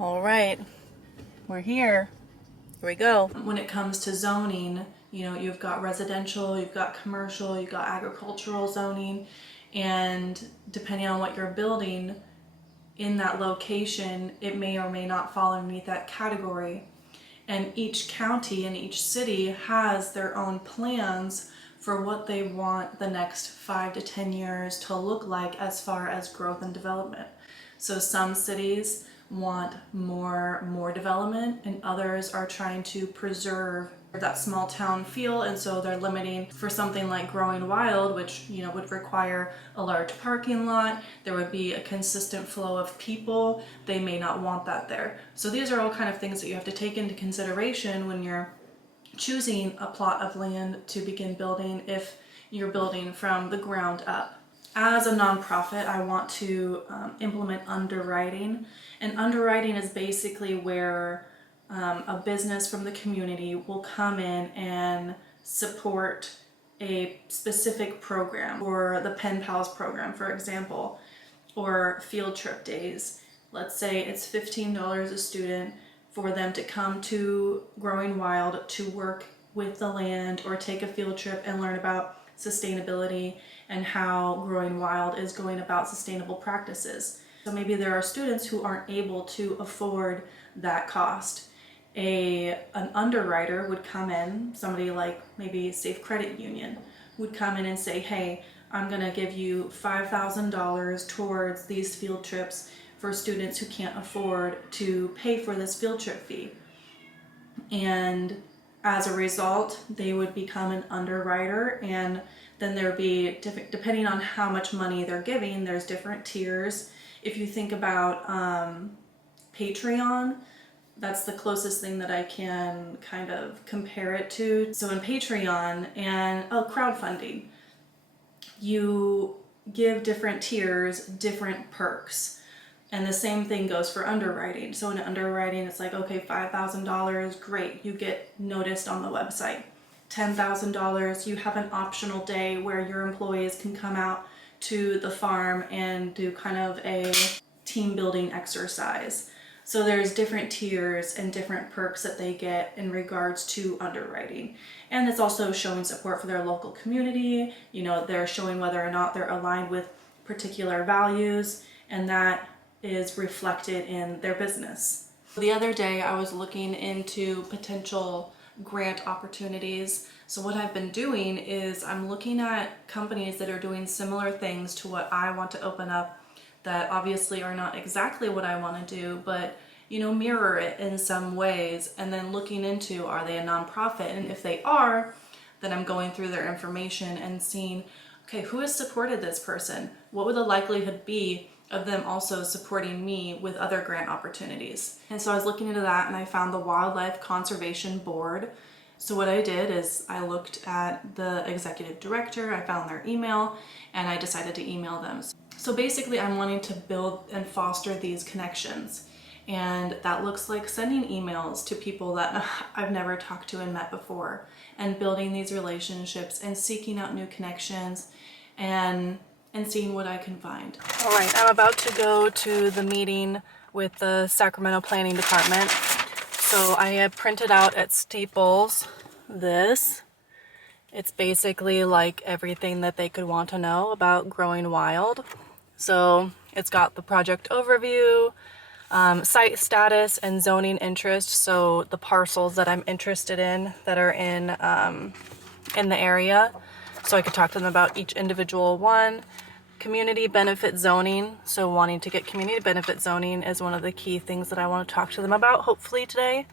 All right, we're here. Here we go. When it comes to zoning, you've got residential, you've got commercial, you've got agricultural zoning, and depending on what you're building in that location, it may or may not fall underneath that category. And each county and each city has their own plans for what they want the next 5 to 10 years to look like as far as growth and development. So some cities want more development, and others are trying to preserve that small town feel, and so they're limiting for something like growing wild, which would require a large parking lot. There would be a consistent flow of people. They may not want that there. So these are all kind of things that you have to take into consideration when you're choosing a plot of land to begin building, if you're building from the ground up. As a nonprofit, I want to implement underwriting, and underwriting is basically where a business from the community will come in and support a specific program, or the Pen Pals program, for example, or field trip days. Let's say it's $15 a student for them to come to Growing Wild to work with the land or take a field trip and learn about sustainability and how Growing Wild is going about sustainable practices. So maybe there are students who aren't able to afford that cost. An underwriter would come in, somebody like maybe Safe Credit Union would come in and say, hey, I'm gonna give you $5,000 towards these field trips for students who can't afford to pay for this field trip fee. And as a result, they would become an underwriter, and then there would be different, depending on how much money they're giving, there's different tiers. If you think about Patreon, that's the closest thing that I can kind of compare it to. So in Patreon and crowdfunding, you give different tiers, different perks. And the same thing goes for underwriting. So in underwriting, it's like, okay, $5,000, great, you get noticed on the website. $10,000, you have an optional day where your employees can come out to the farm and do kind of a team building exercise. So there's different tiers and different perks that they get in regards to underwriting. And it's also showing support for their local community. They're showing whether or not they're aligned with particular values, and that is reflected in their business. The other day I was looking into potential grant opportunities. So what I've been doing is I'm looking at companies that are doing similar things to what I want to open up, that obviously are not exactly what I want to do, but mirror it in some ways, and then looking into, are they a nonprofit? And if they are, then I'm going through their information and seeing, okay, who has supported this person? What would the likelihood be of them also supporting me with other grant opportunities? And so I was looking into that, and I found the Wildlife Conservation Board. So what I did is I looked at the executive director, I found their email, and I decided to email them. So basically I'm wanting to build and foster these connections. And that looks like sending emails to people that I've never talked to and met before, and building these relationships and seeking out new connections and seeing what I can find. All right, I'm about to go to the meeting with the Sacramento Planning Department. So I have printed out at Staples this. It's basically like everything that they could want to know about Growing Wild. So it's got the project overview, site status, and zoning interest. So the parcels that I'm interested in that are in the area. So I could talk to them about each individual one. Community benefit zoning. So wanting to get community benefit zoning is one of the key things that I want to talk to them about, hopefully today.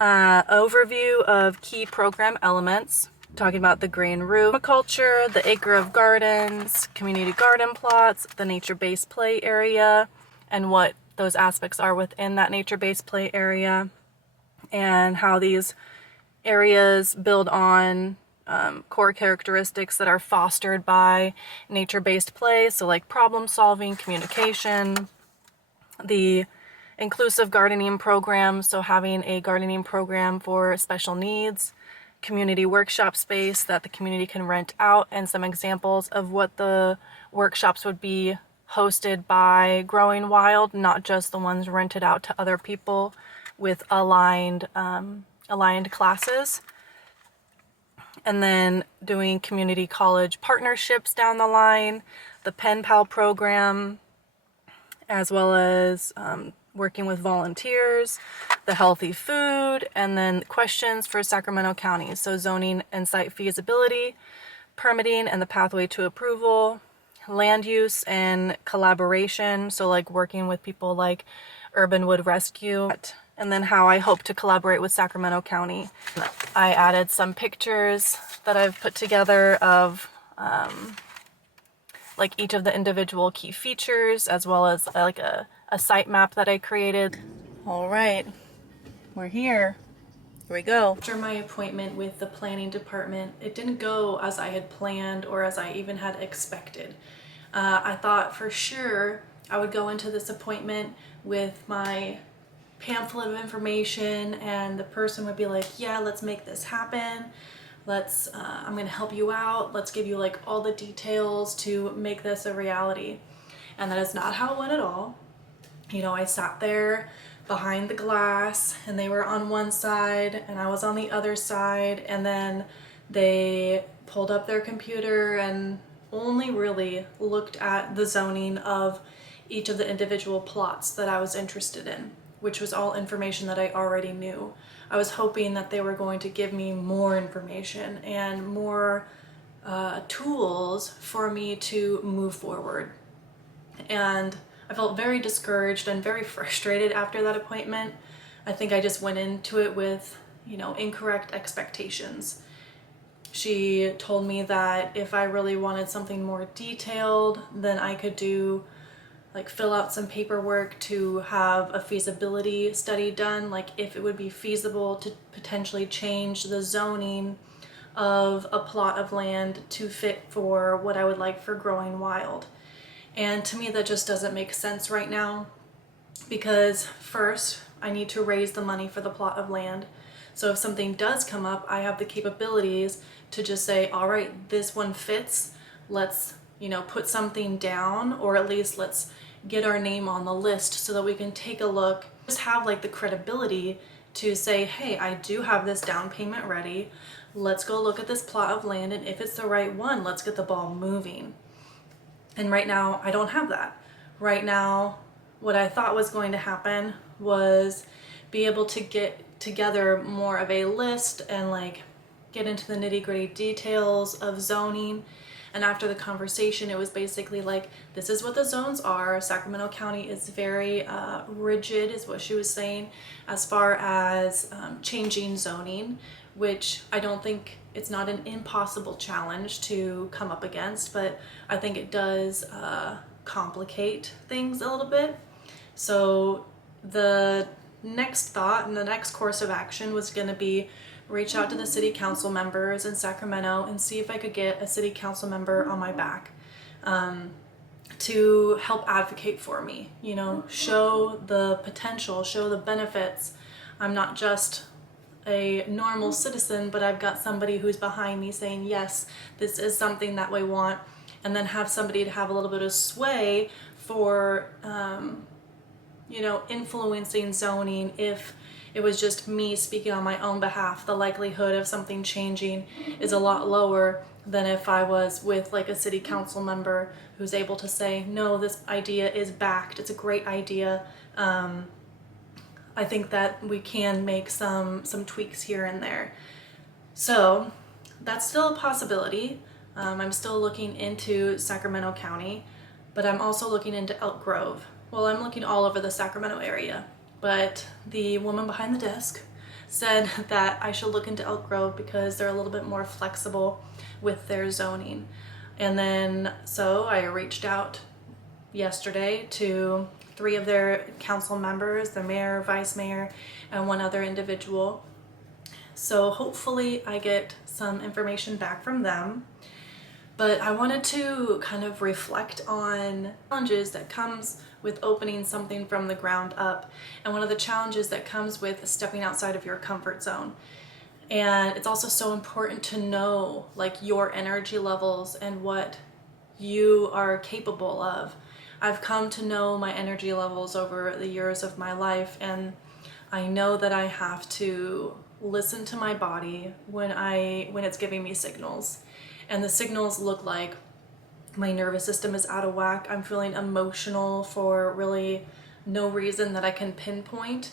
Overview of key program elements. Talking about the green roof culture, the acre of gardens, community garden plots, the nature-based play area, and what those aspects are within that nature-based play area, and how these areas build on core characteristics that are fostered by nature-based play, so like problem solving, communication, the inclusive gardening program, so having a gardening program for special needs, community workshop space that the community can rent out, and some examples of what the workshops would be hosted by Growing Wild, not just the ones rented out to other people with aligned classes. And then doing community college partnerships down the line, the Pen Pal program, as well as working with volunteers, the healthy food, and then questions for Sacramento County. So zoning and site feasibility, permitting and the pathway to approval, land use and collaboration. So like working with people like Urban Wood Rescue, and then how I hope to collaborate with Sacramento County. I added some pictures that I've put together of like each of the individual key features, as well as like a site map that I created. All right, we're here. Here we go. After my appointment with the planning department, it didn't go as I had planned or as I even had expected. I thought for sure I would go into this appointment with my pamphlet of information and the person would be like, yeah, let's make this happen. I'm gonna help you out. Let's give you like all the details to make this a reality. And that is not how it went at all. You know, I sat there behind the glass and they were on one side and I was on the other side, and then they pulled up their computer and only really looked at the zoning of each of the individual plots that I was interested in, which was all information that I already knew. I was hoping that they were going to give me more information and more tools for me to move forward. And I felt very discouraged and very frustrated after that appointment. I think I just went into it with, incorrect expectations. She told me that if I really wanted something more detailed, then I could fill out some paperwork to have a feasibility study done, like if it would be feasible to potentially change the zoning of a plot of land to fit for what I would like for Growing Wild. And to me, that just doesn't make sense right now, because first I need to raise the money for the plot of land. So if something does come up, I have the capabilities to just say, all right, this one fits. Let's, put something down, or at least let's get our name on the list so that we can take a look, just have like the credibility to say, hey, I do have this down payment ready. Let's go look at this plot of land, and if it's the right one, let's get the ball moving. And right now, I don't have that. Right now, what I thought was going to happen was be able to get together more of a list and get into the nitty-gritty details of zoning. And after the conversation, it was basically like, this is what the zones are. Sacramento County is very rigid, is what she was saying, as far as changing zoning, which I don't think, it's not an impossible challenge to come up against, but I think it does complicate things a little bit. So the next thought and the next course of action was going to be reach out to the city council members in Sacramento and see if I could get a city council member on my back to help advocate for me, show the potential, show the benefits. I'm not just a normal citizen, but I've got somebody who's behind me saying, yes, this is something that we want, and then have somebody to have a little bit of sway for, influencing zoning. If it was just me speaking on my own behalf, the likelihood of something changing is a lot lower than if I was with a city council member who's able to say, no, this idea is backed, it's a great idea. I think that we can make some tweaks here and there. So that's still a possibility. I'm still looking into Sacramento County, but I'm also looking into Elk Grove. Well, I'm looking all over the Sacramento area, but the woman behind the desk said that I should look into Elk Grove because they're a little bit more flexible with their zoning. And then so I reached out yesterday to 3 of their council members, the mayor, vice mayor, and 1 other individual. So hopefully I get some information back from them. But I wanted to kind of reflect on challenges that comes with opening something from the ground up, and one of the challenges that comes with stepping outside of your comfort zone. And it's also so important to know your energy levels and what you are capable of. I've come to know my energy levels over the years of my life, and I know that I have to listen to my body when it's giving me signals. And the signals look like my nervous system is out of whack. I'm feeling emotional for really no reason that I can pinpoint.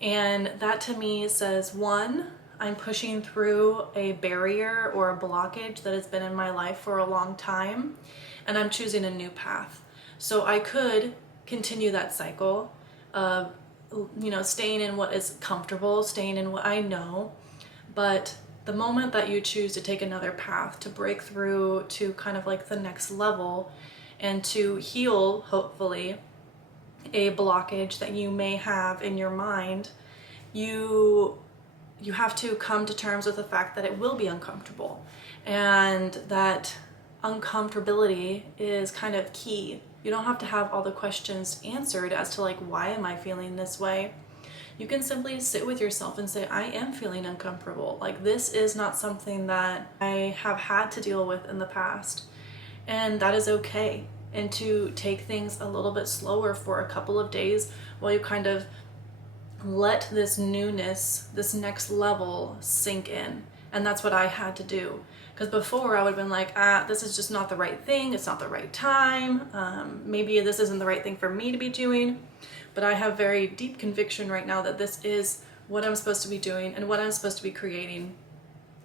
And that to me says, one, I'm pushing through a barrier or a blockage that has been in my life for a long time, and I'm choosing a new path. So I could continue that cycle of, staying in what is comfortable, staying in what I know. But the moment that you choose to take another path, to break through to kind of like the next level and to heal, hopefully, a blockage that you may have in your mind, you have to come to terms with the fact that it will be uncomfortable, and that uncomfortability is kind of key. You don't have to have all the questions answered as to like, why am I feeling this way? You can simply sit with yourself and say, I am feeling uncomfortable. Like, this is not something that I have had to deal with in the past, and that is okay. And to take things a little bit slower for a couple of days while you kind of let this newness, this next level sink in. And that's what I had to do. Because before I would have been like, this is just not the right thing. It's not the right time. Maybe this isn't the right thing for me to be doing. But I have very deep conviction right now that this is what I'm supposed to be doing and what I'm supposed to be creating.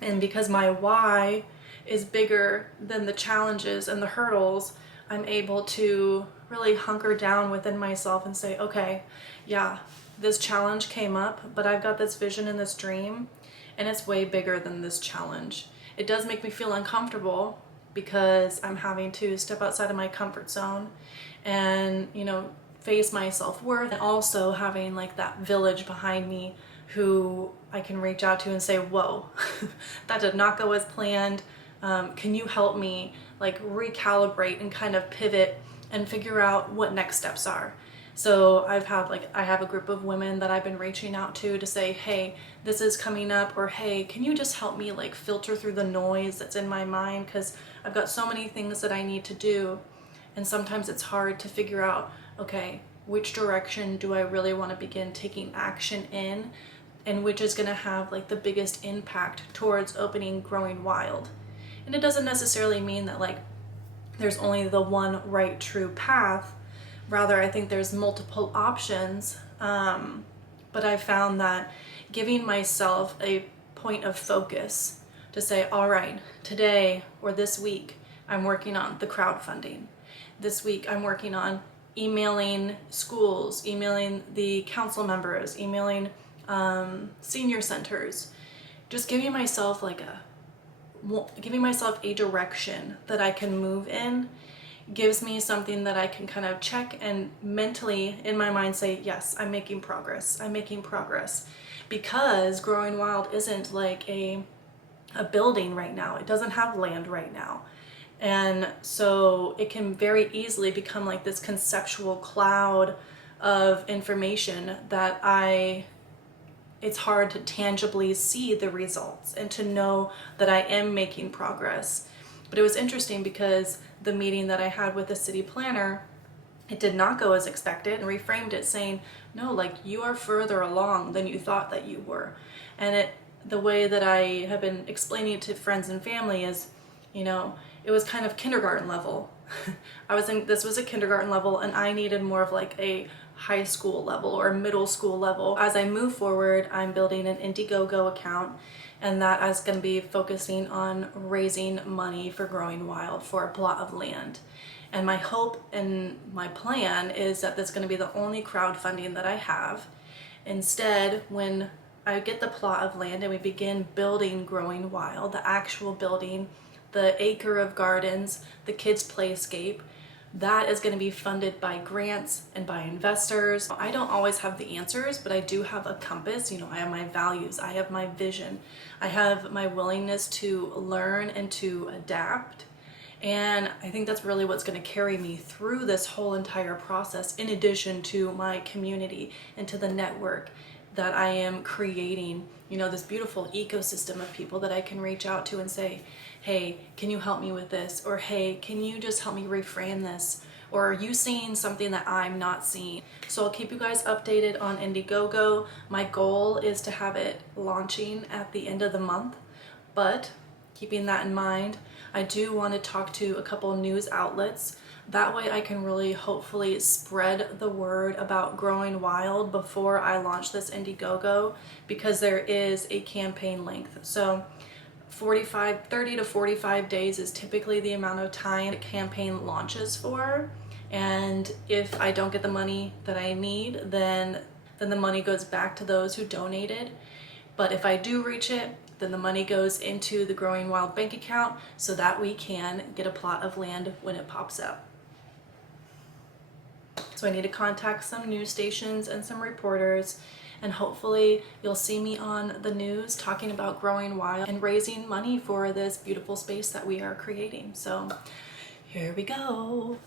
And because my why is bigger than the challenges and the hurdles, I'm able to really hunker down within myself and say, okay, yeah, this challenge came up, but I've got this vision and this dream, and it's way bigger than this challenge. It does make me feel uncomfortable because I'm having to step outside of my comfort zone and, face my self-worth, and also having like that village behind me who I can reach out to and say, whoa, that did not go as planned. Can you help me like recalibrate and kind of pivot and figure out what next steps are? So I have a group of women that I've been reaching out to say, hey, this is coming up, or hey, can you just help me like filter through the noise that's in my mind, because I've got so many things that I need to do. And sometimes it's hard to figure out, okay, which direction do I really want to begin taking action in, and which is going to have like the biggest impact towards opening Growing Wild. And it doesn't necessarily mean that like there's only the one right true path. Rather, I think there's multiple options. But I found that giving myself a point of focus to say, all right, today or this week, I'm working on the crowdfunding. This week, I'm working on emailing schools, emailing the council members, emailing senior centers. Just giving myself a direction that I can move in gives me something that I can kind of check and mentally in my mind say, yes, I'm making progress. I'm making progress. Because Growing Wild isn't like a building right now. It doesn't have land right now. And so it can very easily become like this conceptual cloud of information that it's hard to tangibly see the results and to know that I am making progress. But it was interesting because the meeting that I had with the city planner, it did not go as expected, and reframed it saying, no, like, you are further along than you thought that you were. And the way that I have been explaining it to friends and family is, it was kind of kindergarten level. This was a kindergarten level, and I needed more of like a high school level or middle school level. As I move forward, I'm building an Indiegogo account, and that is going to be focusing on raising money for Growing Wild for a plot of land. And my hope and my plan is that that's going to be the only crowdfunding that I have. Instead, when I get the plot of land and we begin building Growing Wild, the actual building, the acre of gardens, the kids' playscape, that is going to be funded by grants and by investors. I don't always have the answers, but I do have a compass. I have my values, I have my vision, I have my willingness to learn and to adapt. And I think that's really what's going to carry me through this whole entire process, in addition to my community and to the network that I am creating, this beautiful ecosystem of people that I can reach out to and say, hey, can you help me with this? Or hey, can you just help me reframe this? or are you seeing something that I'm not seeing? So I'll keep you guys updated on Indiegogo. My goal is to have it launching at the end of the month, but keeping that in mind, I do want to talk to a couple news outlets. That way I can really hopefully spread the word about Growing Wild before I launch this Indiegogo, because there is a campaign length. So 30 to 45 days is typically the amount of time a campaign launches for. And if I don't get the money that I need, then the money goes back to those who donated. But if I do reach it, then the money goes into the Growing Wild bank account so that we can get a plot of land when it pops up. So I need to contact some news stations and some reporters, and hopefully you'll see me on the news talking about Growing Wild and raising money for this beautiful space that we are creating. So here we go.